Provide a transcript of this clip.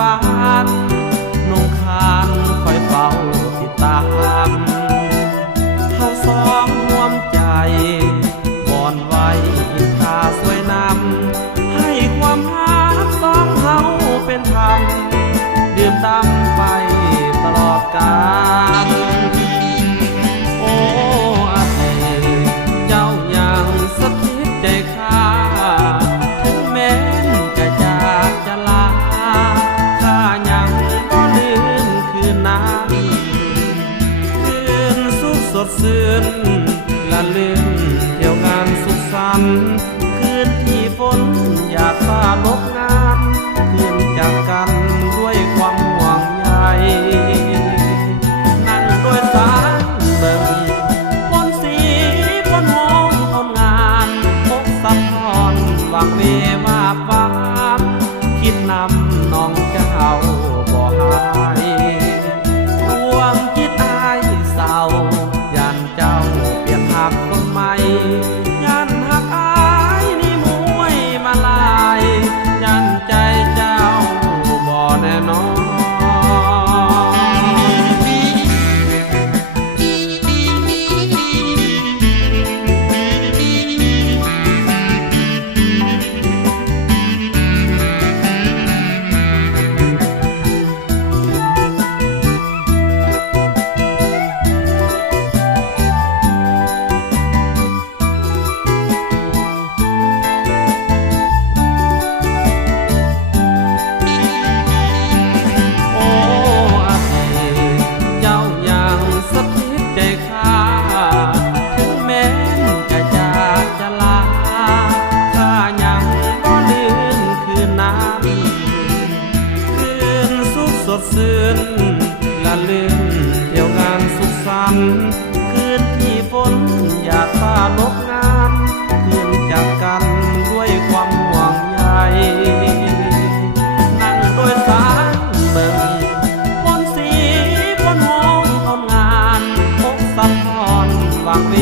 หวานนงคานคอยเฝ้าติดตามเขาสองร่วมใจบอนไว้อินทาสวยนำให้ความรักสองเขาเป็นธรรมดื่มดำไปตลอดกาลโอ้อาทิเจ้ายังสถิตใจข้าถึงแม้นจะจากจะลาข้ายังบ่ลืมคืนนั้นคืนสุขสดชื่นละลื่นเที่ยวงานสุขสันต์คืนที่ฝนอยากพาลบงานคืนจากกันด้วยความห่วงใยนั่งโดยสารเบิ่งฝนสีฝนมองผลงานพกสับพรวางเววาบวามคิดนำน้องเจ้าบ่หายดวงจิตอายเศร้าย่านเจ้าเปลี่ยนหักคนใหม่ย่านหักอายนี่มวยมาลายย่านใจเจ้าบ่แน่นอน สดชื่นละลื่นเที่ยวงานสุขสันต์คืนที่ฝนอยากพาลบงานคืนจากกันด้วยความห่วงใยนั่งโดยสารเบิ่งฝนสีฝนมองผลงานพกสับพรวางเว